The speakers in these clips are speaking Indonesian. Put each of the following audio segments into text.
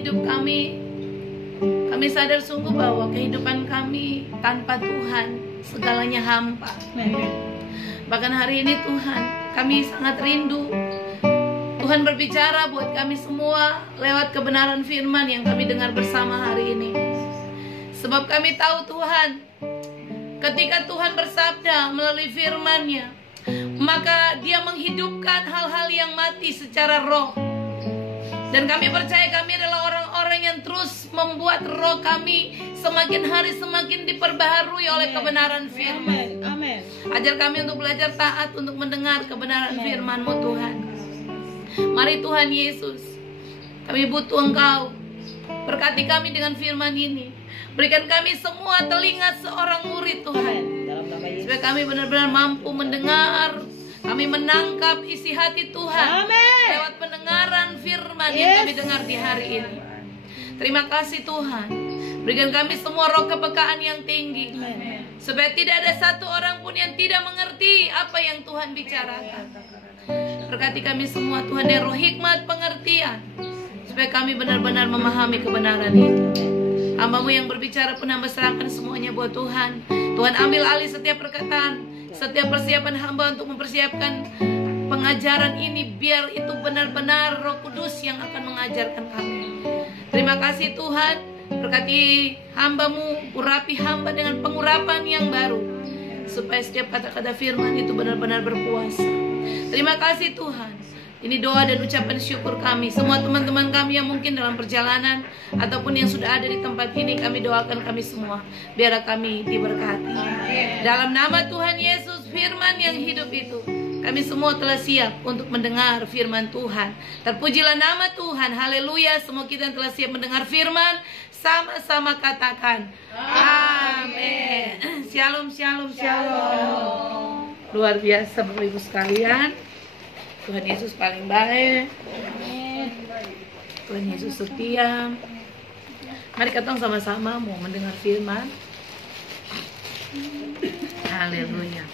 hidup kami sadar sungguh bahwa kehidupan kami tanpa Tuhan segalanya hampa. Bahkan hari ini Tuhan, kami sangat rindu Tuhan berbicara buat kami semua lewat kebenaran firman yang kami dengar bersama hari ini. Sebab kami tahu Tuhan, ketika Tuhan bersabda melalui firman-Nya, maka Dia menghidupkan hal-hal yang mati secara roh. Dan kami percaya kami adalah orang-orang yang terus membuat roh kami semakin hari semakin diperbaharui oleh kebenaran firman. Amin. Ajar kami untuk belajar taat untuk mendengar kebenaran firman-Mu Tuhan. Mari Tuhan Yesus, kami butuh Engkau. Berkati kami dengan firman ini. Berikan kami semua telinga seorang murid Tuhan, supaya kami benar-benar mampu mendengar, kami menangkap isi hati Tuhan. Amin. Lewat pendengaran firman yang kami dengar di hari ini. Terima kasih Tuhan. Berikan kami semua roh kepekaan yang tinggi, supaya tidak ada satu orang pun yang tidak mengerti apa yang Tuhan bicarakan. Berkati kami semua Tuhan dengan roh hikmat pengertian, supaya kami benar-benar memahami kebenaran itu. Hamba-Mu yang berbicara pun hamba serahkan semuanya buat Tuhan. Tuhan ambil alih setiap perkataan, setiap persiapan hamba untuk mempersiapkan pengajaran ini, biar itu benar-benar Roh Kudus yang akan mengajarkan kami. Terima kasih Tuhan. Berkati hamba-Mu, urapi hamba dengan pengurapan yang baru, supaya setiap kata-kata firman itu benar-benar berkuasa. Terima kasih Tuhan. Ini doa dan ucapan syukur kami. Semua teman-teman kami yang mungkin dalam perjalanan ataupun yang sudah ada di tempat ini, kami doakan kami semua, biar kami diberkati. Dalam nama Tuhan Yesus, firman yang hidup itu, kami semua telah siap untuk mendengar firman Tuhan. Terpujilah nama Tuhan. Haleluya. Semua kita yang telah siap mendengar firman, sama-sama katakan amin. Shalom, shalom, shalom. Luar biasa Bapak Ibu sekalian. Tuhan Yesus paling baik. Tuhan Yesus setia. Mari kita sama-sama mau mendengar firman. Haleluya.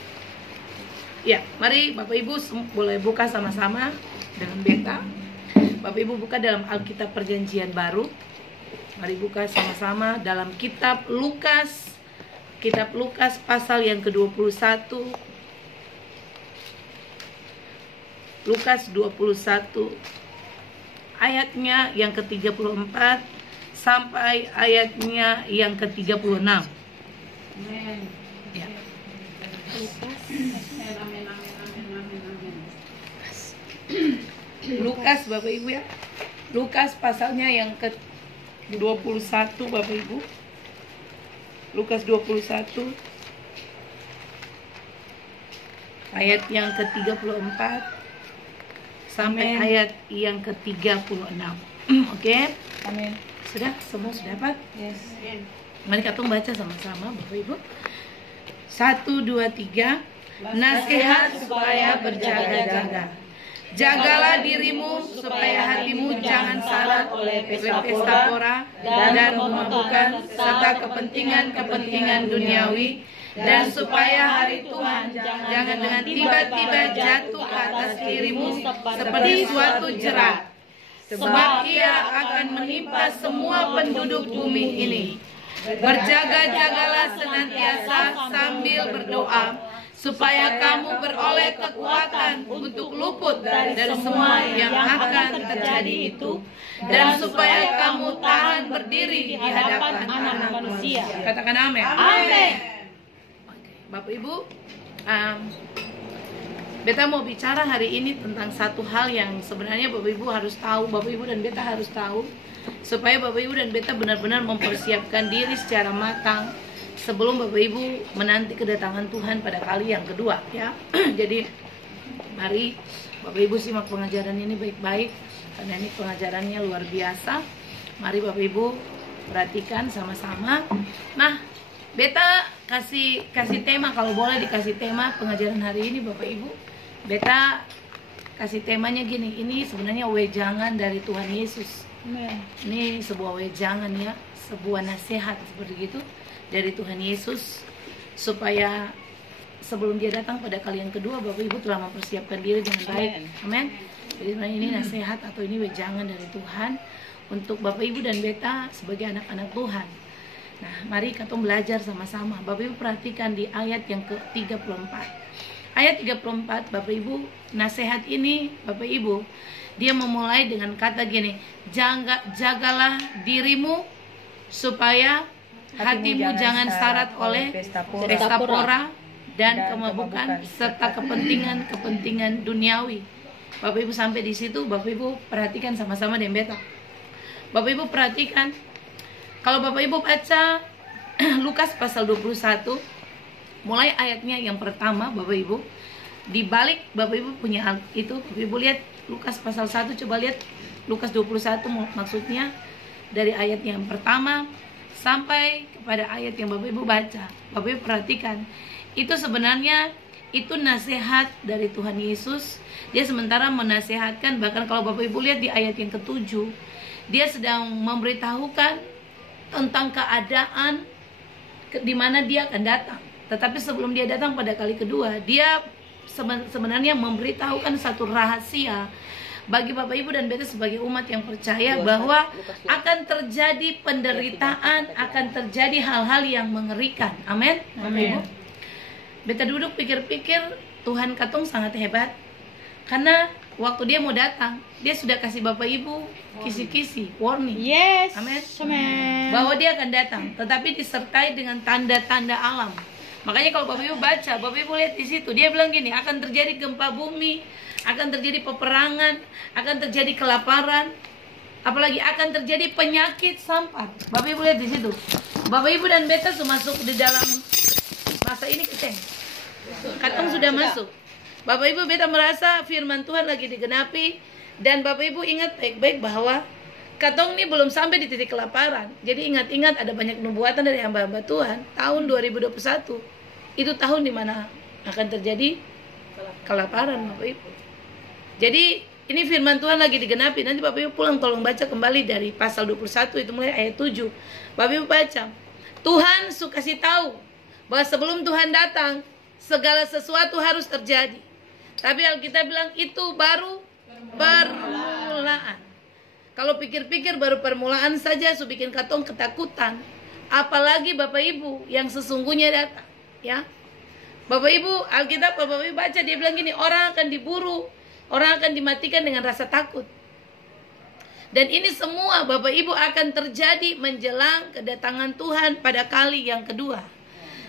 Ya, mari Bapak Ibu boleh buka sama-sama dengan beta. Bapak Ibu buka dalam Alkitab Perjanjian Baru. Mari buka sama-sama dalam kitab Lukas. Kitab Lukas pasal yang ke-21. Lukas 21 ayatnya yang ke-34 sampai ayatnya yang ke-36. Ya. Lukas Bapak Ibu ya. Lukas pasalnya yang ke-21 Bapak Ibu. Lukas 21 ayat yang ke-34 sampai ayat yang ke-36. Oke? Amin. Sudah? Semua sudah dapat? Yes. Mari kita baca sama-sama Bapak Ibu. 1, 2, 3. Nasihat supaya berjaga-jaga. Jagalah dirimu supaya hatimu jangan syarat oleh pesta pora dan pemabukkan serta kepentingan-kepentingan duniawi, dan supaya hari Tuhan jangan dengan tiba-tiba jatuh ke atas dirimu seperti suatu jerat, sebab ia akan menimpa semua penduduk bumi ini. Berjaga-jagalah senantiasa sambil berdoa, supaya kamu beroleh kekuatan untuk luput dari semua yang akan terjadi itu, dan supaya kamu tahan berdiri di hadapan anak manusia. Katakan amin. Amin. Bapak Ibu, beta mau bicara hari ini tentang satu hal yang sebenarnya Bapak Ibu harus tahu, Bapak Ibu dan beta harus tahu, supaya Bapak Ibu dan beta benar-benar mempersiapkan diri secara matang sebelum Bapak Ibu menanti kedatangan Tuhan pada kali yang kedua ya. Jadi mari Bapak Ibu simak pengajaran ini baik-baik, karena ini pengajarannya luar biasa. Mari Bapak Ibu perhatikan sama-sama. Nah, beta kasih tema, kalau boleh dikasih tema pengajaran hari ini Bapak Ibu. Beta kasih temanya gini, ini sebenarnya wejangan dari Tuhan Yesus. Ini sebuah wejangan ya, sebuah nasihat seperti itu dari Tuhan Yesus, supaya sebelum Dia datang pada kali yang kedua Bapak Ibu telah mempersiapkan diri dengan baik. Amin. Jadi sebenarnya ini nasihat atau ini wejangan dari Tuhan untuk Bapak Ibu dan beta sebagai anak-anak Tuhan. Nah, mari kita belajar sama-sama. Bapak Ibu perhatikan di ayat yang ke-34. Ayat 34, Bapak Ibu, nasihat ini Bapak Ibu, dia memulai dengan kata gini, jagalah dirimu supaya hatimu jangan syarat oleh pesta pora dan kemabukan serta kepentingan duniawi. Bapak Ibu sampai di situ, Bapak Ibu perhatikan sama-sama dengan beta. Bapak Ibu perhatikan, kalau Bapak Ibu baca Lukas pasal 21, mulai ayatnya yang pertama, Bapak Ibu, di balik Bapak Ibu punya itu, Bapak Ibu lihat Lukas pasal 1, coba lihat Lukas 21 maksudnya dari ayat yang pertama sampai kepada ayat yang Bapak Ibu baca. Bapak Ibu perhatikan, itu sebenarnya itu nasihat dari Tuhan Yesus. Dia sementara menasehatkan, bahkan kalau Bapak Ibu lihat di ayat yang ke-7, dia sedang memberitahukan tentang keadaan di mana dia akan datang. Tetapi sebelum dia datang pada kali kedua, dia sebenarnya memberitahukan satu rahasia bagi Bapak Ibu dan beta sebagai umat yang percaya, bahwa akan terjadi penderitaan, akan terjadi hal-hal yang mengerikan. Amin. Amin. Beta duduk pikir-pikir, Tuhan katong sangat hebat, karena waktu dia mau datang, dia sudah kasih Bapak Ibu kisi-kisi, warning. Yes. Amin. Amen. Bahwa dia akan datang, tetapi disertai dengan tanda-tanda alam. Makanya kalau Bapak Ibu baca, Bapak Ibu lihat di situ, dia bilang gini, akan terjadi gempa bumi, akan terjadi peperangan, akan terjadi kelaparan, apalagi akan terjadi penyakit sampar. Bapak Ibu lihat di situ. Bapak Ibu dan beta sudah masuk di dalam masa ini, katong sudah masuk. Bapak Ibu beta merasa firman Tuhan lagi digenapi, dan Bapak Ibu ingat baik-baik bahwa katong ini belum sampai di titik kelaparan. Jadi ingat-ingat ada banyak nubuatan dari hamba-hamba Tuhan. Tahun 2021 itu tahun dimana akan terjadi kelaparan, Bapak Ibu. Jadi ini firman Tuhan lagi digenapi. Nanti Bapak Ibu pulang tolong baca kembali dari pasal 21, itu mulai ayat 7. Bapak Ibu baca, Tuhan suka kasih tahu bahwa sebelum Tuhan datang, segala sesuatu harus terjadi. Tapi Alkitab bilang itu baru permulaan. Kalau pikir-pikir baru permulaan saja sudah bikin katong ketakutan, apalagi Bapak Ibu yang sesungguhnya datang, ya. Bapak Ibu, Alkitab Bapak Ibu baca, dia bilang gini, orang akan diburu, orang akan dimatikan dengan rasa takut. Dan ini semua Bapak Ibu akan terjadi menjelang kedatangan Tuhan pada kali yang kedua.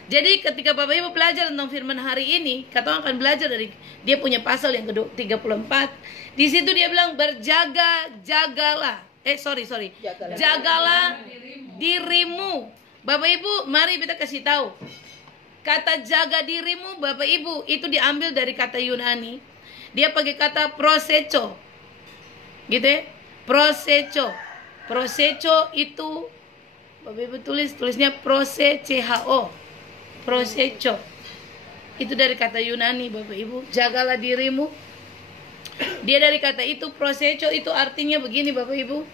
Jadi ketika Bapak Ibu belajar tentang firman hari ini, katong akan belajar dari dia punya pasal yang ke-34. Di situ dia bilang jagalah dirimu. Bapak Ibu, mari kita kasih tahu. Kata jaga dirimu, Bapak Ibu, itu diambil dari kata Yunani. Dia pakai kata prosecho. Gitu ya? Prosecho. Prosecho itu Bapak Ibu tulisnya prosecho. Prosecho. Itu dari kata Yunani, Bapak Ibu. Jagalah dirimu. Dia dari kata itu, prosecho itu artinya begini, Bapak Ibu.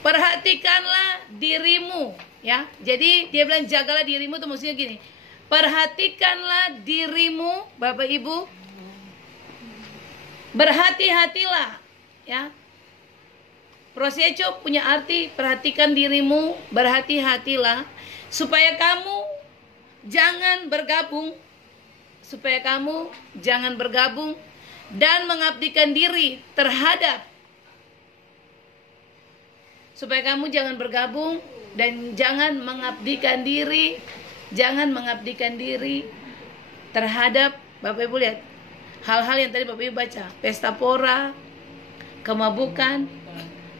Perhatikanlah dirimu, ya. Jadi dia bilang jagalah dirimu itu maksudnya gini. Perhatikanlah dirimu, Bapak Ibu. Berhati-hatilah, ya. Prosecho punya arti perhatikan dirimu, berhati-hatilah supaya kamu jangan bergabung dan mengabdikan diri terhadap terhadap Bapak Ibu lihat hal-hal yang tadi Bapak Ibu baca, pesta pora, kemabukan,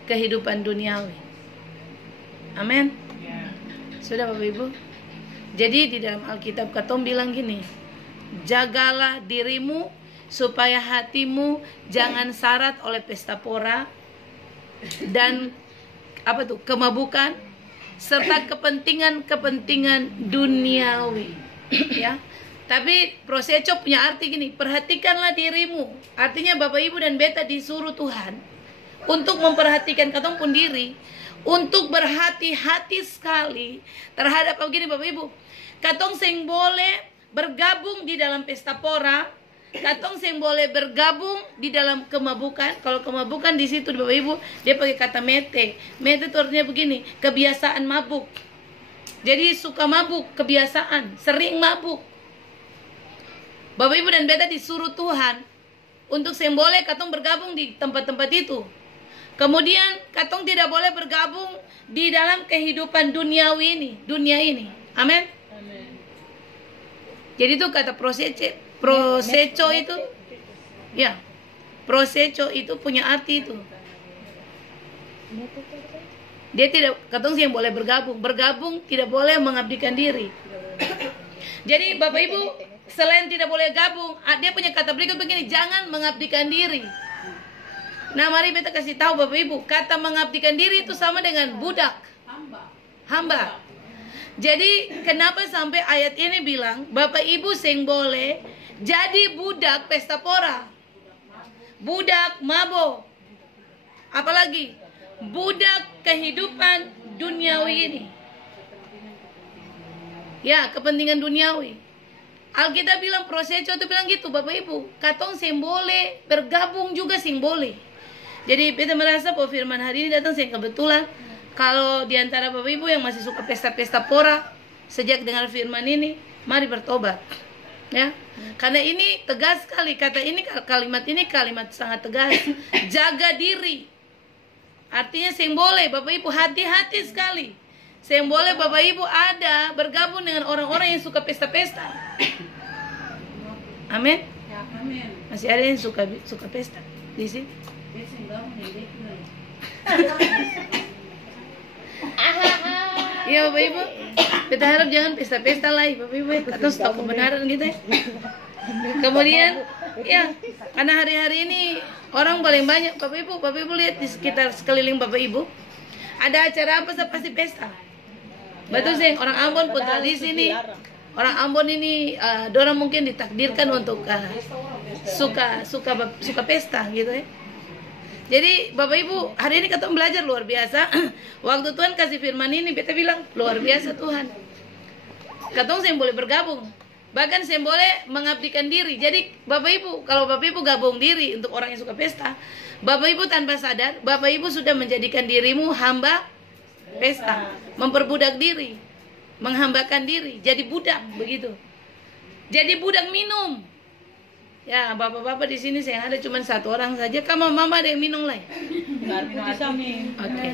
kehidupan duniawi. Amin. Sudah Bapak Ibu. Jadi di dalam Alkitab katong bilang gini, jagalah dirimu supaya hatimu jangan syarat oleh pesta pora dan kemabukan serta kepentingan duniawi, ya. Tapi prosecho punya arti gini, perhatikanlah dirimu. Artinya Bapak Ibu dan beta disuruh Tuhan untuk memperhatikan katong pun diri, untuk berhati-hati sekali terhadap begini Bapak Ibu. Katong sing boleh bergabung di dalam pesta pora, katong seng boleh bergabung di dalam kemabukan. Kalau kemabukan di situ Bapak Ibu, dia pakai kata mete. Mete itu artinya begini, kebiasaan mabuk. Jadi suka mabuk, kebiasaan, sering mabuk. Bapak Ibu dan beta disuruh Tuhan untuk seng boleh katong bergabung di tempat-tempat itu. Kemudian katong tidak boleh bergabung di dalam kehidupan dunia ini. Amin. Jadi itu kata proseco itu, ya, proseco itu punya arti itu. Dia tidak, katong yang boleh bergabung tidak boleh mengabdikan diri. Jadi Bapak Ibu, selain tidak boleh gabung, dia punya kata berikut begini, jangan mengabdikan diri. Nah, mari kita kasih tahu Bapak Ibu, kata mengabdikan diri itu sama dengan budak, hamba. Jadi kenapa sampai ayat ini bilang Bapak Ibu seng boleh jadi budak pesta pora, budak mabok, apalagi budak kehidupan duniawi ini. Ya, kepentingan duniawi. Alkitab bilang proseco itu bilang gitu Bapak Ibu, katong seng boleh bergabung juga seng boleh. Jadi kita merasa bahwa firman hari ini datang seng kebetulan. Kalau diantara Bapak Ibu yang masih suka pesta-pesta pora, sejak dengar firman ini, mari bertobat. Ya, karena ini tegas sekali. Kalimat ini kalimat sangat tegas. Jaga diri. Artinya seng boleh Bapak Ibu, hati-hati sekali. Seng boleh Bapak Ibu ada bergabung dengan orang-orang yang suka pesta-pesta. Amin. Masih ada yang suka pesta di sini? Iya Bapak Ibu, kita harap jangan pesta-pesta lah Bapak Ibu, atau stok kebenaran gitu ya. Kemudian ya, karena hari-hari ini orang paling banyak Bapak Ibu lihat di sekitar sekeliling Bapak Ibu, ada acara apa pasti pesta. Betul sih, orang Ambon pun tradisi nih. Orang Ambon ini dorang mungkin ditakdirkan untuk suka pesta gitu ya. Jadi Bapak Ibu, hari ini kita belajar luar biasa. Waktu Tuhan kasih firman ini, beta bilang luar biasa Tuhan. Katong saya boleh bergabung, bahkan saya boleh mengabdikan diri. Jadi Bapak Ibu, kalau Bapak Ibu gabung diri untuk orang yang suka pesta, Bapak Ibu tanpa sadar, Bapak Ibu sudah menjadikan dirimu hamba pesta, memperbudak diri, menghambakan diri, jadi budak begitu. Jadi budak minum. Ya, bapak-bapak di sini saya ada cuma satu orang saja. Kamu mama ada yang minum lah. Oke.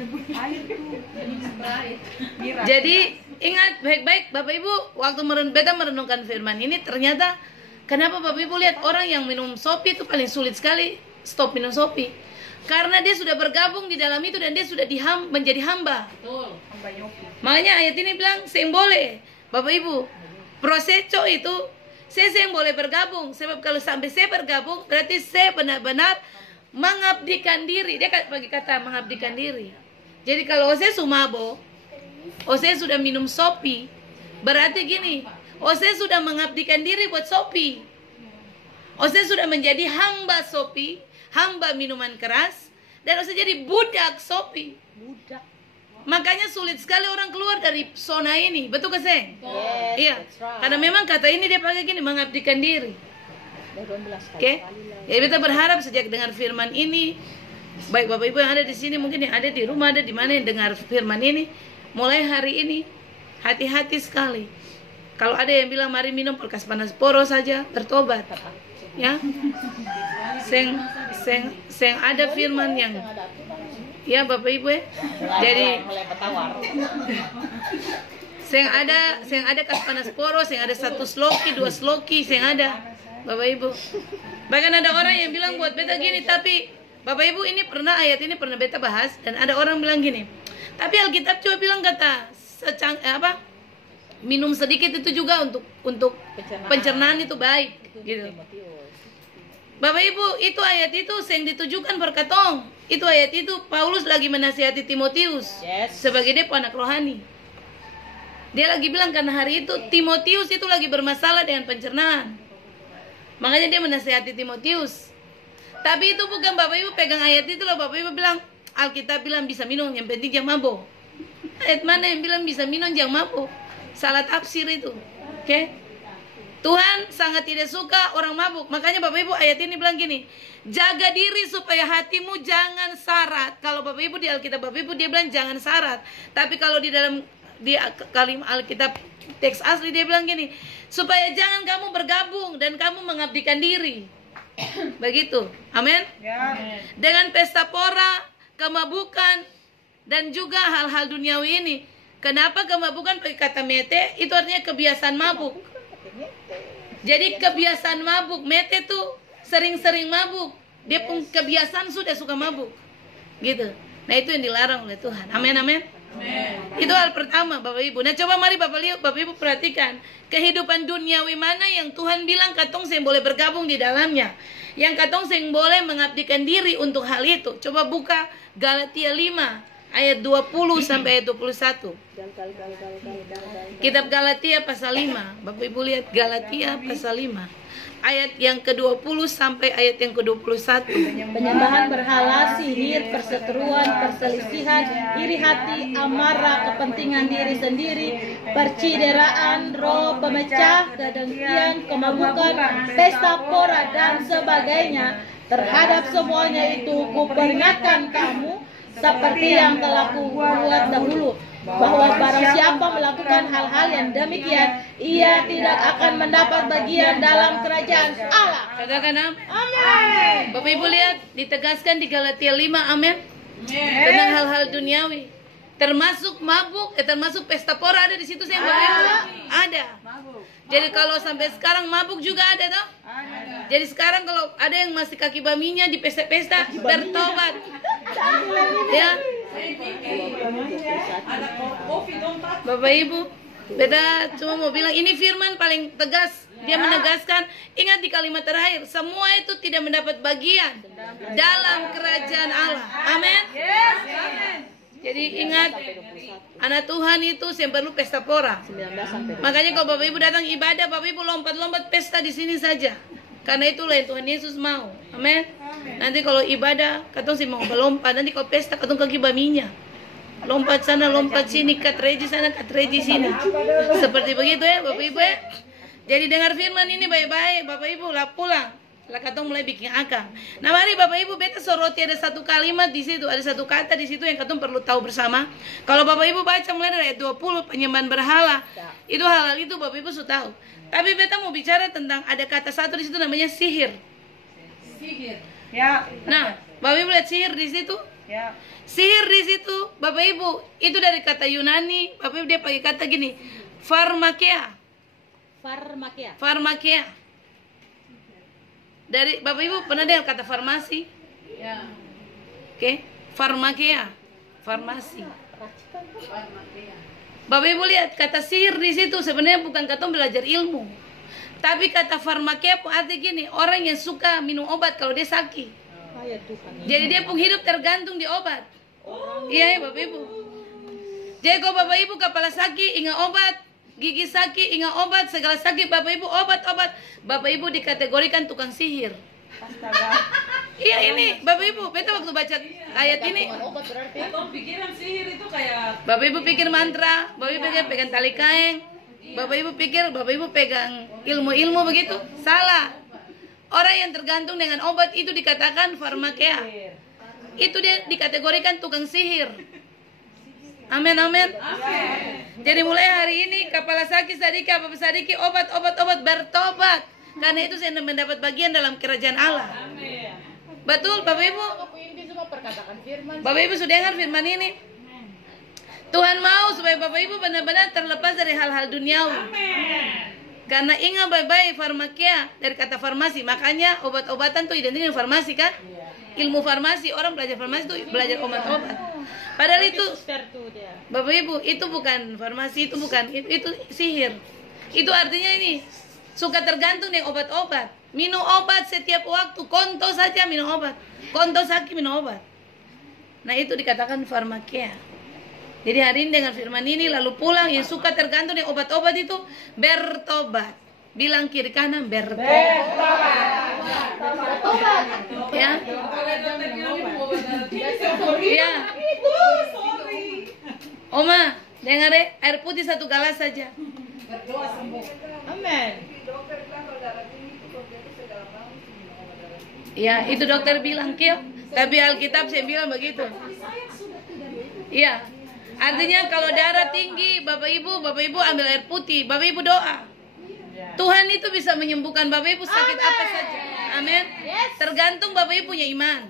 Jadi ingat baik-baik Bapak Ibu, waktu beta merenungkan firman ini, ternyata kenapa Bapak Ibu lihat orang yang minum sopi itu paling sulit sekali stop minum sopi, karena dia sudah bergabung di dalam itu dan dia sudah menjadi hamba. Betul. Makanya ayat ini bilang seng boleh Bapak Ibu. Proseco itu saya yang boleh bergabung, sebab kalau sampai saya bergabung berarti saya benar-benar mengabdikan diri. Dia bagi kata mengabdikan diri. Jadi kalau saya sumabo, saya sudah minum sopi, berarti gini, saya sudah mengabdikan diri buat sopi. Saya sudah menjadi hamba sopi, hamba minuman keras, dan saya jadi budak sopi. Budak. Makanya sulit sekali orang keluar dari zona ini, betul ke Seng? Yes, iya, right. Karena memang kata ini dia pakai gini, mengabdikan diri. Oke, jadi kita berharap sejak dengar firman ini, baik Bapak Ibu yang ada di sini, mungkin yang ada di rumah, ada di mana yang dengar firman ini, mulai hari ini hati-hati sekali. Kalau ada yang bilang mari minum perkas panas poro saja, bertobat. Ya, Seng ada firman yang ya Bapak Ibu ya. Jadi Seng ada kas panas poro, seng ada 1 sloki, 2 sloki, seng ada Bapak Ibu. Bahkan ada orang yang bilang buat beta gini, tapi Bapak Ibu ini ayat ini pernah beta bahas, dan ada orang bilang gini, tapi Alkitab cuma bilang kata minum sedikit itu juga untuk pencernaan itu baik gitu. Bapak Ibu, itu ayat itu yang ditujukan berkatong. Itu ayat itu Paulus lagi menasihati Timotius sebagai dia anak rohani. Dia lagi bilang karena hari itu Timotius itu lagi bermasalah dengan pencernaan. Makanya dia menasihati Timotius. Tapi itu bukan Bapak Ibu pegang ayat itu loh, Bapak Ibu bilang Alkitab bilang bisa minum, yang penting jangan mabuk. Ayat mana yang bilang bisa minum jangan mabuk? Salah tafsir itu. Oke? Tuhan sangat tidak suka orang mabuk. Makanya Bapak Ibu ayat ini bilang gini, jaga diri supaya hatimu jangan syarat. Kalau Bapak Ibu di Alkitab Bapak Ibu dia bilang jangan syarat. Tapi kalau di dalam kalimat Alkitab teks asli dia bilang gini, supaya jangan kamu bergabung dan kamu mengabdikan diri. Begitu. Amin. Dengan pesta pora, kemabukan, dan juga hal-hal duniawi ini. Kenapa kemabukan pakai kata mete? Itu artinya kebiasaan mabuk. Jadi kebiasaan mabuk, mete tuh sering-sering mabuk. Dia pun kebiasaan sudah suka mabuk. Gitu. Nah, itu yang dilarang oleh Tuhan. Amin, amin. Itu hal pertama Bapak Ibu. Nah, coba mari Bapak Ibu perhatikan kehidupan duniawi mana yang Tuhan bilang katong sing boleh bergabung di dalamnya, yang katong sing boleh mengabdikan diri untuk hal itu. Coba buka Galatia 5 ayat 20 sampai ayat 21. Kitab Galatia pasal 5. Bapak Ibu lihat Galatia pasal 5 ayat yang ke-20 sampai ayat yang ke-21. Penyembahan berhala, sihir, perseteruan, perselisihan, iri hati, amarah, kepentingan diri sendiri, percideraan, roh pemecah, kedengkian, kemabukan, pesta pora dan sebagainya. Terhadap semuanya itu kuperingatkan kamu seperti yang telah kubuat dahulu, bahwa barang siapa melakukan hal-hal yang demikian, ia tidak akan mendapat bagian dalam kerajaan Allah. Katakan amin. Bapak Ibu lihat ditegaskan di Galatia 5, amin. Tentang hal-hal duniawi, termasuk mabuk, termasuk pesta pora ada di situ saya Bapak Ibu? Ada. Jadi kalau sampai sekarang mabuk juga ada toh? Jadi sekarang kalau ada yang masih kaki baminya di pesta-pesta, bertobat. Ya. Bapak Ibu, beta cuma mau bilang ini firman paling tegas. Dia menegaskan, ingat di kalimat terakhir, semua itu tidak mendapat bagian dalam kerajaan Allah. Amin. Jadi ingat, anak Tuhan itu yang perlu pesta pora. Makanya kalau Bapak Ibu datang ibadah, Bapak Ibu lompat-lompat pesta di sini saja. Karena itulah yang Tuhan Yesus mau. Amin. Nanti kalau ibadah, katong sih mau melompat. Nanti kalau pesta, katong kaki baminya. Lompat sana, lompat sini, katreji sana, katreji sini. Seperti begitu ya Bapak Ibu ya. Jadi dengar firman ini baik-baik, Bapak Ibu lah pulang. Lah katong mulai bikin akang. Nah mari Bapak Ibu beta soroti ada satu kalimat di situ, ada satu kata di situ yang katong perlu tahu bersama. Kalau Bapak Ibu baca mulai dari ayat 20 penyembahan berhala, itu hal-hal itu Bapak Ibu sudah tahu. Tapi beta mau bicara tentang ada kata satu di situ namanya sihir. Sihir. Ya. Nah, Bapak Ibu lihat sihir di situ? Ya. Sihir di situ, Bapak Ibu, itu dari kata Yunani. Bapak Ibu dia pakai kata gini, pharmakeia. Pharmakeia. Pharmakeia. Dari Bapak Ibu pernah dengar kata farmasi? Ya. Oke, pharmakeia, farmasi. Bapak Ibu lihat kata sihir di situ sebenarnya bukan kata belajar ilmu. Tapi kata pharmakeia arti gini, orang yang suka minum obat kalau dia sakit. Jadi dia pun hidup tergantung di obat. Iya ya Bapak Ibu. Jadi kalau Bapak Ibu kepala sakit ingat obat, gigi sakit ingat obat, segala sakit Bapak Ibu obat-obat. Bapak Ibu dikategorikan tukang sihir. Iya ini Bapak Ibu, beta waktu baca ayat ini, pikiran sihir itu kayak Bapak Ibu pikir mantra, Bapak Ibu pikir pegang tali kaeng, Bapak Ibu pikir Bapak Ibu pegang ilmu-ilmu begitu, salah. Orang yang tergantung dengan obat itu dikatakan pharmakeia. Itu dia dikategorikan tukang sihir. Amin, amin. Jadi mulai hari ini kepala sakit sadiki apa sadiki obat bertobat. Karena itu saya mendapat bagian dalam kerajaan Allah. Betul Bapak Ibu? Bapak Ibu sudah dengar firman ini? Tuhan mau supaya Bapak Ibu benar-benar terlepas dari hal-hal duniawi. Karena ingat baik-baik pharmakeia dari kata farmasi. Makanya obat-obatan tuh identik dengan farmasi kan? Ilmu farmasi, orang belajar farmasi itu belajar obat-obat. Padahal itu Bapak Ibu, itu bukan farmasi, itu bukan, itu sihir. Itu artinya ini suka tergantung dengan obat-obat. Minum obat setiap waktu, konto saja minum obat. Konto sakit minum obat. Nah, itu dikatakan pharmakeia. Jadi hari ini dengan firman ini lalu pulang yang suka tergantung dengan obat-obat itu bertobat. Bilang kiri kanan bertobat. Ya. Ya. Oma, dengar air putih 1 gelas saja. Amin. Ya, itu dokter bilang, Kil. Tapi Alkitab saya bilang begitu. Iya. Artinya kalau darah tinggi, Bapak Ibu ambil air putih, Bapak Ibu doa. Tuhan itu bisa menyembuhkan Bapak Ibu sakit apa saja. Amin. Tergantung Bapak Ibu punya iman.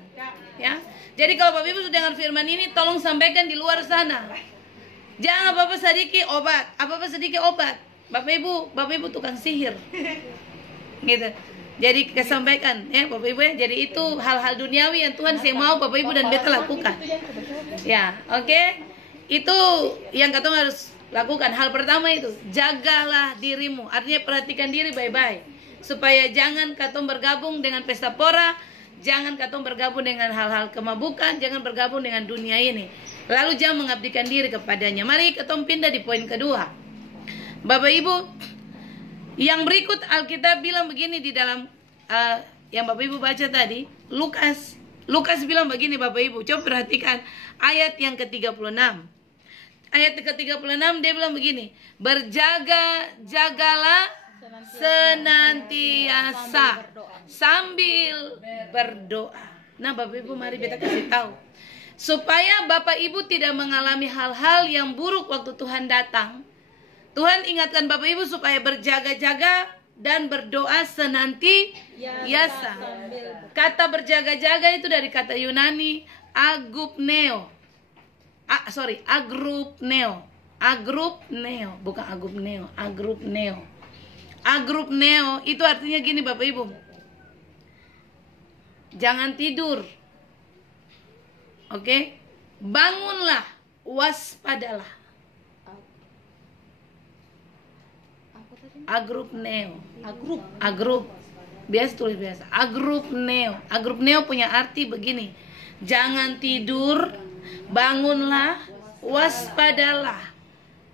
Ya. Jadi kalau Bapak Ibu sudah dengar firman ini, tolong sampaikan di luar sana. Jangan apa-apa sedikit obat, apa-apa sedikit obat. Bapak Ibu tukang sihir. Gitu. Jadi kesampaikan ya Bapak Ibu ya. Jadi itu hal-hal duniawi yang Tuhan saya mau Bapak Ibu dan beta lakukan. Ya, oke. Itu yang katong harus lakukan. Hal pertama itu, jagalah dirimu. Artinya perhatikan diri baik-baik. Supaya jangan katong bergabung dengan pesta pora, jangan katong bergabung dengan hal-hal kemabukan, jangan bergabung dengan dunia ini. Lalu jangan mengabdikan diri kepadanya. Mari katong pindah di poin kedua. Bapak Ibu, yang berikut Alkitab bilang begini di dalam yang Bapak Ibu baca tadi, Lukas bilang begini Bapak Ibu, coba perhatikan ayat yang ke-36. Ayat ke-36 dia bilang begini, berjaga-jagalah senantiasa sambil berdoa. Nah Bapak Ibu mari kita kasih tahu, supaya Bapak Ibu tidak mengalami hal-hal yang buruk waktu Tuhan datang. Tuhan ingatkan Bapak Ibu supaya berjaga-jaga dan berdoa senantiasa. Kata berjaga-jaga itu dari kata Yunani agrupneo. Agrupneo, bukan agupneo, agrupneo. Agrupneo itu artinya gini Bapak Ibu. Jangan tidur. Oke? Bangunlah, waspadalah. Agrupneo. Agrup. Biasa tulis biasa. Agrupneo punya arti begini. Jangan tidur, bangunlah, waspadalah.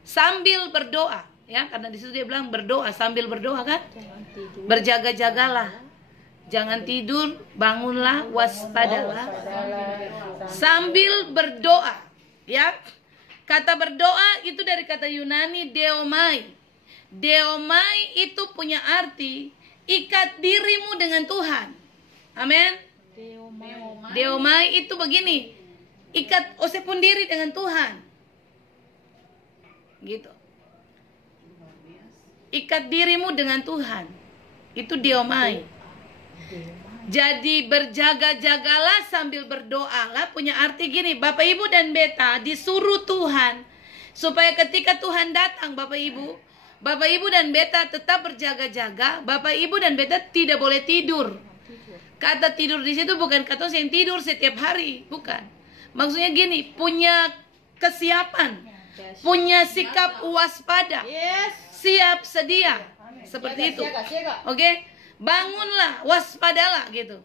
Sambil berdoa, ya, karena di situ dia bilang berdoa, sambil berdoa kan? Berjaga-jagalah. Jangan tidur, bangunlah, waspadalah. Sambil berdoa, ya. Kata berdoa itu dari kata Yunani deomai. Deomai itu punya arti ikat dirimu dengan Tuhan. Amin. Deomai itu begini, ikat pun diri dengan Tuhan. Gitu. Ikat dirimu dengan Tuhan. Itu deomai. Jadi berjaga-jagalah sambil berdoa lah punya arti gini, Bapak Ibu dan beta disuruh Tuhan supaya ketika Tuhan datang Bapak Ibu dan beta tetap berjaga-jaga. Bapak Ibu dan beta tidak boleh tidur. Kata tidur di situ bukan kata yang tidur setiap hari, bukan. Maksudnya gini, punya kesiapan, punya sikap waspada, siap sedia, seperti itu. Oke, bangunlah, waspadalah gitu.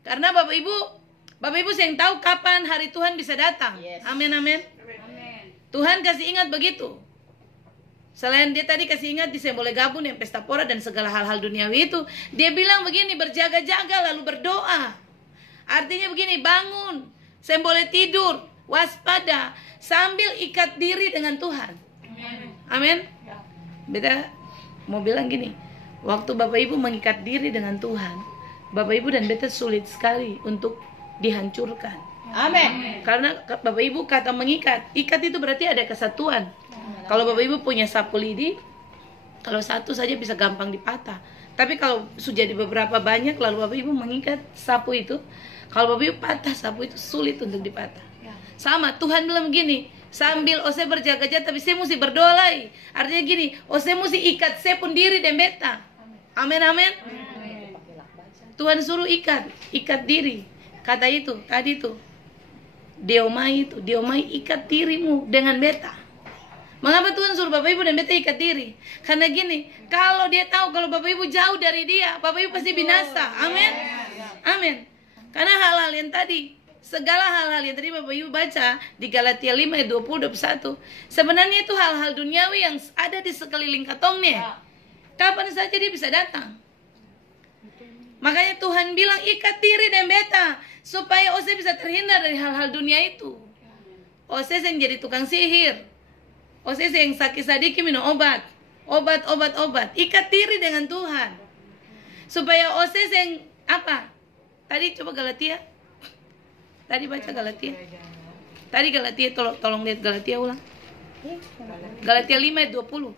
Karena Bapak Ibu yang tahu kapan hari Tuhan bisa datang. Amin, amin. Tuhan kasih ingat begitu. Selain dia tadi kasih ingat dia boleh gabung dengan pesta pora dan segala hal-hal duniawi itu, dia bilang begini, berjaga-jaga lalu berdoa. Artinya begini, bangun, saya boleh tidur, waspada, sambil ikat diri dengan Tuhan. Amin. Beta mau bilang gini, waktu Bapak Ibu mengikat diri dengan Tuhan, Bapak Ibu dan beta sulit sekali untuk dihancurkan. Amin. Karena Bapak Ibu kata mengikat, ikat itu berarti ada kesatuan. Kalau Bapak Ibu punya sapu lidi, kalau satu saja bisa gampang dipatah. Tapi kalau sudah di beberapa banyak, lalu Bapak Ibu mengikat sapu itu, kalau Bapak Ibu patah sapu itu sulit untuk dipatah. Sama, Tuhan bilang gini, sambil saya berjaga-jaga tapi saya mesti berdoa lagi. Artinya gini, saya mesti ikat saya pun diri dan beta. Amin, amin. Tuhan suruh ikat diri. Kata itu, tadi itu. Deomai ikat dirimu dengan beta. Mengapa Tuhan suruh Bapak Ibu dan beta ikat diri? Karena gini, kalau dia tahu kalau Bapak Ibu jauh dari dia, Bapak Ibu pasti binasa. Amin. Amin. Karena hal-hal yang tadi, segala hal-hal yang tadi Bapak Ibu baca di Galatia 5 ayat 20-21, sebenarnya itu hal-hal duniawi yang ada di sekeliling katongnya. Kapan saja dia bisa datang. Makanya Tuhan bilang ikat diri dan beta supaya Ose bisa terhindar dari hal-hal dunia itu. Ose yang jadi tukang sihir, Ose yang sakit sadiki minum obat, Obat. Ikat diri dengan Tuhan. Supaya oses yang apa? Tadi coba Galatia. Tadi baca Galatia. Tadi Galatia, tolong lihat Galatia ulang. Galatia 5 ayat 20.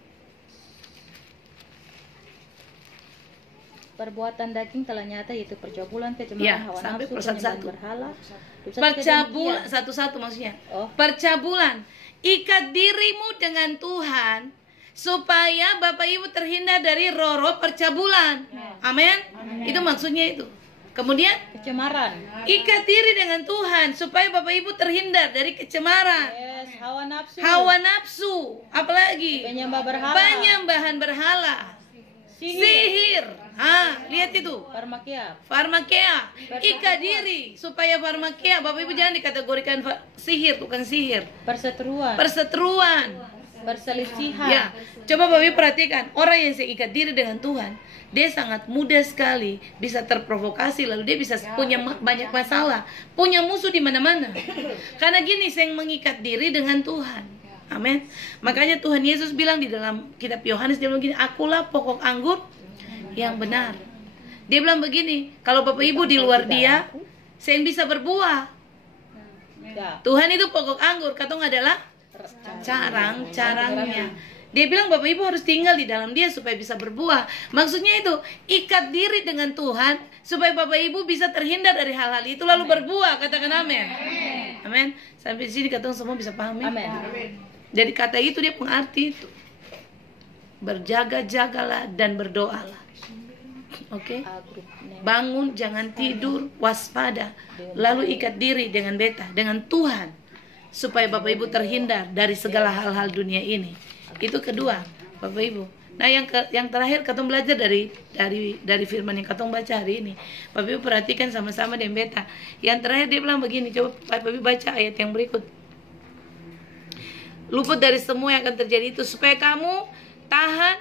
Perbuatan daging telah nyata, yaitu percabulan, kecemaran, Ya, hawa sampai nafsu, persatu-satu. penyembahan berhala, Percabulan, kedengkian. satu-satu maksudnya. Oh. Percabulan. Ikat dirimu dengan Tuhan supaya Bapak Ibu terhindar dari roh-roh percabulan. Amin. Itu maksudnya itu. Kemudian Kecemaran. ikat diri dengan Tuhan supaya Bapak Ibu terhindar dari kecemaran, Yes, hawa nafsu. hawa nafsu, apalagi Penyembah berhala. penyembahan berhala, sihir. Lihat itu. Farmakia. Farmakea, ikat diri supaya farmakea. Bapak Ibu jangan dikategorikan sihir, bukan sihir. Perseteruan. Perseteruan. Perselisihan. Ya, coba Bapak Ibu perhatikan, orang yang seikat diri dengan Tuhan, dia sangat mudah sekali bisa terprovokasi, lalu dia bisa punya banyak masalah, punya musuh di mana-mana. Karena gini, saya mengikat diri dengan Tuhan. Amin. Makanya Tuhan Yesus bilang di dalam kitab Yohanes, dia bilang gini, akulah pokok anggur yang benar. Dia bilang begini, kalau Bapak Ibu di luar dia, saya yang bisa berbuah. Ya. Tuhan itu pokok anggur, katong adalah carangnya. Dia bilang Bapak Ibu harus tinggal di dalam dia supaya bisa berbuah. Maksudnya itu, ikat diri dengan Tuhan supaya Bapak Ibu bisa terhindar dari hal-hal itu lalu berbuah. Katakan amin. Amin. Sampai di sini katong semua bisa paham ya? Amin. Jadi kata itu dia pengarti itu. Berjaga-jagalah dan berdoalah. Oke? Bangun, jangan tidur, waspada. Lalu ikat diri dengan beta, dengan Tuhan, supaya Bapak Ibu terhindar dari segala hal-hal dunia ini. Itu kedua, Bapak Ibu. Nah, yang terakhir katong belajar dari firman yang katong baca hari ini. Bapak Ibu perhatikan sama-sama dengan beta. Yang terakhir dia bilang begini, coba Bapak Ibu baca ayat yang berikut. Luput dari semua yang akan terjadi itu supaya kamu tahan,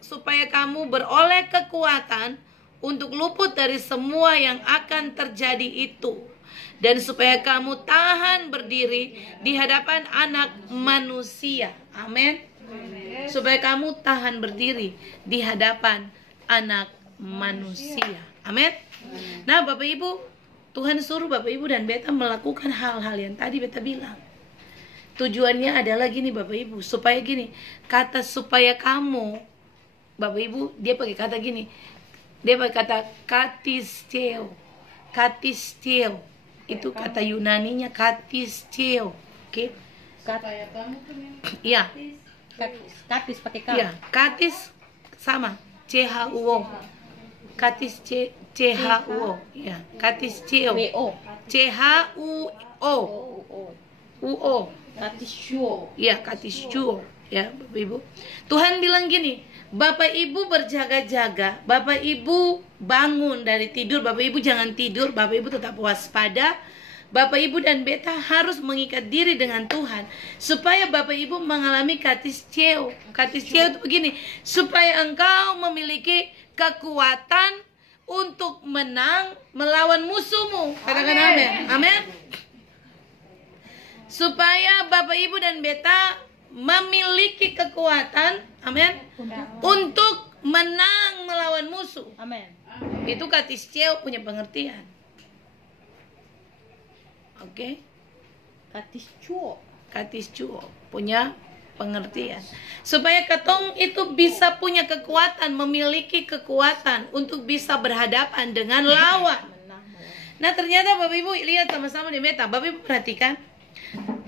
supaya kamu beroleh kekuatan untuk luput dari semua yang akan terjadi itu, dan supaya kamu tahan berdiri di hadapan Anak Manusia. Amin. Supaya kamu tahan berdiri di hadapan Anak Manusia. Amin. Nah, Bapak Ibu, Tuhan suruh Bapak Ibu dan beta melakukan hal-hal yang tadi beta bilang. Tujuannya adalah gini Bapak Ibu, supaya gini, kata supaya kamu, Bapak Ibu, dia pakai kata gini, dia pakai kata katisteo. Katisteo itu kata Yunaninya katisteo. Oke? Iya. Katis pakai K. Iya, katis sama CHUO. Katis CHUO. Ya, katis CHUO. WO. CHUO. UO. Katis syuo. Ya, katisju. Ya, Bapak Ibu. Tuhan bilang gini, Bapak Ibu berjaga-jaga, Bapak Ibu bangun dari tidur, Bapak Ibu jangan tidur, Bapak Ibu tetap waspada. Bapak Ibu dan beta harus mengikat diri dengan Tuhan supaya Bapak Ibu mengalami katisteo. Katisteo itu begini, supaya engkau memiliki kekuatan untuk menang melawan musuhmu. Katakan amin. Amin. Supaya Bapak Ibu dan beta memiliki kekuatan, amin, untuk menang melawan musuh. Amin. Itu katisteo punya pengertian. Oke? Katis cuo. Katisteo punya pengertian. Supaya ketong itu bisa punya kekuatan, memiliki kekuatan untuk bisa berhadapan dengan lawan. Nah, ternyata Bapak Ibu lihat sama-sama di meta. Bapak Ibu perhatikan.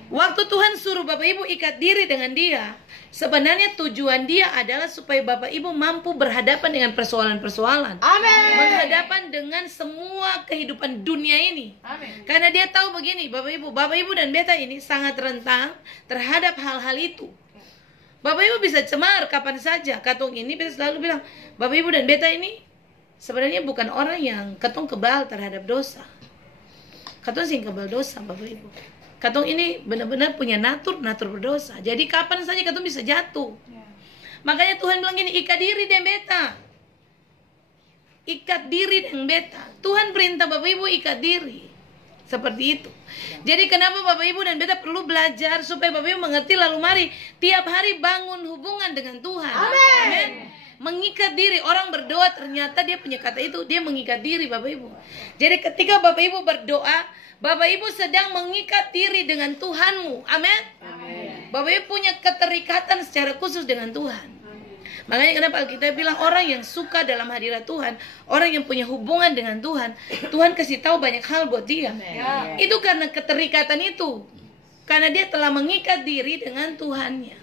Waktu Tuhan suruh Bapak Ibu ikat diri dengan dia, sebenarnya tujuan dia adalah supaya Bapak Ibu mampu berhadapan dengan persoalan-persoalan. Amin. Berhadapan dengan semua kehidupan dunia ini. Amin. Karena dia tahu begini, Bapak Ibu dan beta ini sangat rentan terhadap hal-hal itu. Bapak Ibu bisa cemar kapan saja. Katong ini beta selalu bilang, Bapak Ibu dan beta ini sebenarnya bukan orang yang katong kebal terhadap dosa. Katong sing kebal dosa, Bapak Ibu. Katong ini benar-benar punya natur berdosa. Jadi kapan saja katong bisa jatuh. Makanya Tuhan bilang gini, ikat diri dan beta. Ikat diri dan beta. Tuhan perintah Bapak Ibu ikat diri. Seperti itu. Jadi kenapa Bapak Ibu dan beta perlu belajar supaya Bapak Ibu mengerti, lalu mari tiap hari bangun hubungan dengan Tuhan. Amin. Mengikat diri. Orang berdoa ternyata dia punya kata itu, dia mengikat diri Bapak Ibu. Jadi ketika Bapak Ibu berdoa, Bapak Ibu sedang mengikat diri dengan Tuhanmu. Amin. Bapak Ibu punya keterikatan secara khusus dengan Tuhan. Makanya kenapa kita bilang orang yang suka dalam hadirat Tuhan, orang yang punya hubungan dengan Tuhan, Tuhan kasih tahu banyak hal buat dia. Itu karena keterikatan itu. Karena dia telah mengikat diri dengan Tuhannya.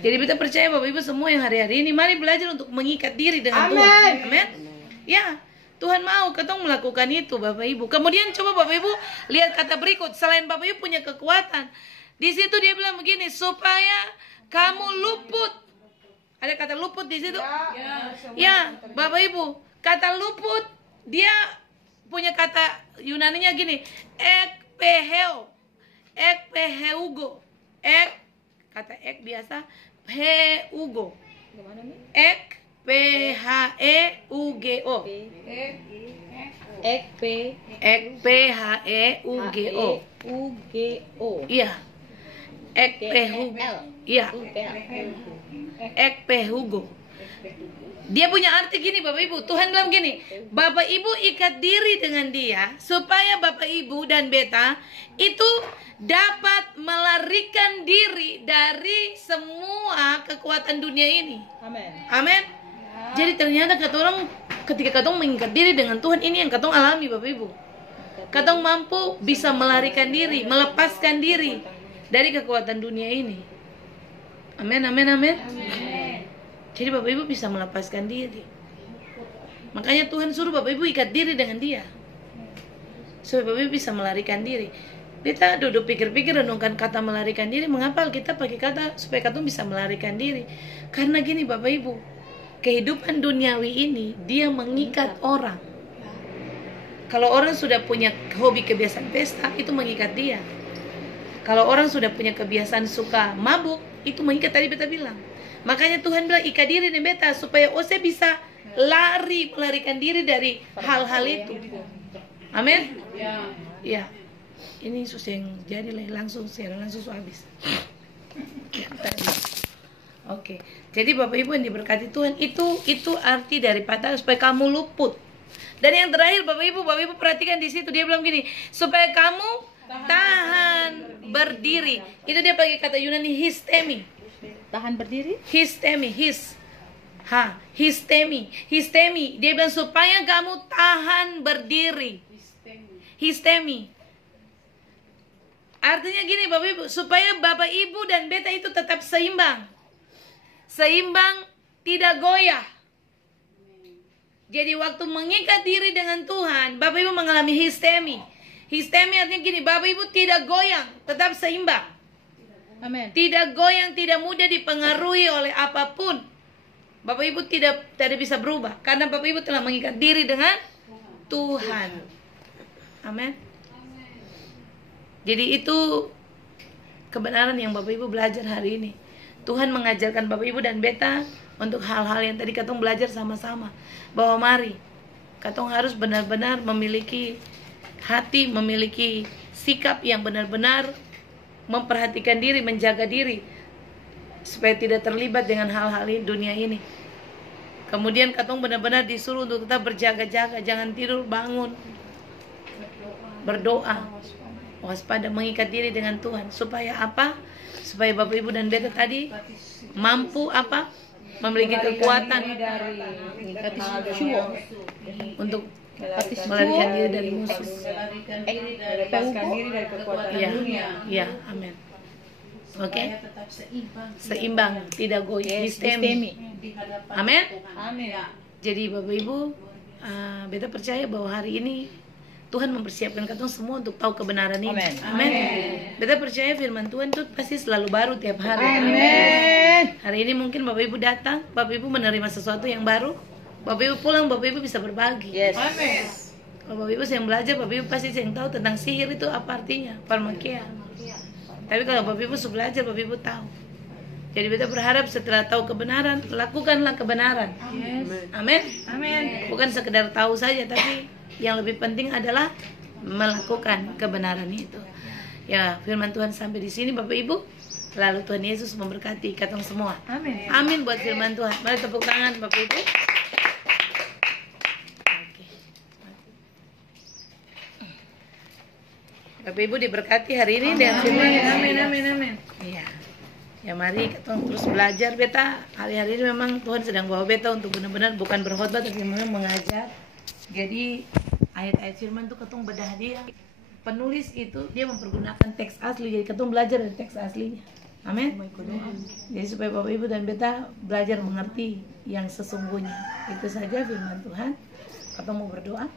Jadi kita percaya Bapak Ibu semua yang hari-hari ini, mari belajar untuk mengikat diri dengan Tuhan. Amin. Ya, Tuhan mau ketong melakukan itu Bapak Ibu. Kemudian coba Bapak Ibu lihat kata berikut. Selain Bapak Ibu punya kekuatan, di situ dia bilang begini, supaya kamu luput. Ada kata luput di situ? Ya, Bapak Ibu, kata luput dia punya kata Yunaninya gini, ekpeheo, ekpeheugo, kata ek biasa, heugo, ekpheugo, ekpheugo, iya, ekpeheugo, iya. Ekpehugo. Dia punya arti gini Bapak Ibu. Tuhan bilang gini, Bapak Ibu ikat diri dengan dia supaya Bapak Ibu dan beta itu dapat melarikan diri dari semua kekuatan dunia ini. Amin. Amin. Jadi ternyata kata orang, ketika katong mengikat diri dengan Tuhan, ini yang katong alami Bapak Ibu. Katong mampu bisa melarikan diri, melepaskan diri dari kekuatan dunia ini. Amin, amin, amin. Jadi Bapak Ibu bisa melepaskan diri. Makanya Tuhan suruh Bapak Ibu ikat diri dengan dia, supaya Bapak Ibu bisa melarikan diri. Kita duduk pikir-pikir, renungkan kata melarikan diri. Mengapa kita pakai kata supaya katong bisa melarikan diri? Karena gini Bapak Ibu, kehidupan duniawi ini dia mengikat orang. Kalau orang sudah punya hobi kebiasaan pesta, itu mengikat dia. Kalau orang sudah punya kebiasaan suka mabuk, itu mengikat, tadi beta bilang. Makanya Tuhan bilang ikat diri dan beta supaya saya bisa melarikan diri dari hal-hal itu. Amin. Ya. Ini susah yang jadi langsung habis. Oke. Jadi Bapak Ibu yang diberkati Tuhan, itu arti daripada supaya kamu luput. Dan yang terakhir Bapak Ibu perhatikan di situ dia bilang gini, supaya kamu tahan berdiri. Itu dia pakai kata Yunani histemi. Tahan berdiri? Histemi. Dia bilang supaya kamu tahan berdiri. Histemi. Artinya gini Bapak Ibu, supaya Bapak Ibu dan beta itu tetap seimbang. Seimbang, tidak goyah. Jadi waktu mengikat diri dengan Tuhan, Bapak Ibu mengalami histemi. Histemi artinya gini, Bapak Ibu tidak goyang, tetap seimbang. Amin. Tidak goyang, tidak mudah dipengaruhi oleh apapun. Bapak Ibu tidak bisa berubah karena Bapak Ibu telah mengikat diri dengan Tuhan. Amin. Jadi itu kebenaran yang Bapak Ibu belajar hari ini. Tuhan mengajarkan Bapak Ibu dan beta untuk hal-hal yang tadi katong belajar sama-sama. Bahwa mari katong harus benar-benar memiliki hati, memiliki sikap yang benar-benar memperhatikan diri, menjaga diri supaya tidak terlibat dengan hal-hal dunia ini. Kemudian katong benar-benar disuruh untuk tetap berjaga-jaga, jangan tidur, bangun, berdoa, waspada, mengikat diri dengan Tuhan. Supaya apa? Supaya Bapak Ibu dan beta tadi mampu apa? Memiliki kekuatan untuk melarikan diri dari musuh. Melepaskan diri dari kekuatan dunia. Ya, amin. Oke. Seimbang, tidak goyah, histemi. Amin. Jadi Bapak Ibu, beta percaya bahwa hari ini Tuhan mempersiapkan katong semua untuk tahu kebenaran ini. Amin. Beta percaya firman Tuhan itu pasti selalu baru tiap hari. Amin. Hari ini mungkin Bapak Ibu datang, Bapak Ibu menerima sesuatu yang baru. Bapak Ibu pulang, Bapak Ibu bisa berbagi. Yes. Amin. Kalau Bapak Ibu yang belajar, Bapak Ibu pasti yang tahu tentang sihir itu apa artinya, parmakia. Tapi kalau Bapak Ibu sudah belajar, Bapak Ibu tahu. Jadi kita berharap setelah tahu kebenaran, lakukanlah kebenaran. Amin. Amin. Bukan sekedar tahu saja, tapi yang lebih penting adalah melakukan kebenaran itu. Ya, firman Tuhan sampai di sini Bapak Ibu. Lalu Tuhan Yesus memberkati katong semua. Amin. Amin buat firman Tuhan. Mari tepuk tangan Bapak Ibu. Oke. Bapak Ibu diberkati hari ini dengan firman. Amin, amin, amin. Iya. Ya mari kita terus belajar beta. Hari-hari ini memang Tuhan sedang bawa beta untuk benar-benar bukan berkhotbah tapi memang mengajar. Jadi ayat-ayat firman itu ketong bedah dia. Penulis itu dia mempergunakan teks asli, jadi ketong belajar dari teks aslinya. Amin. Jadi supaya Bapak Ibu dan beta belajar mengerti yang sesungguhnya. Itu saja firman Tuhan. Ketong mau berdoa.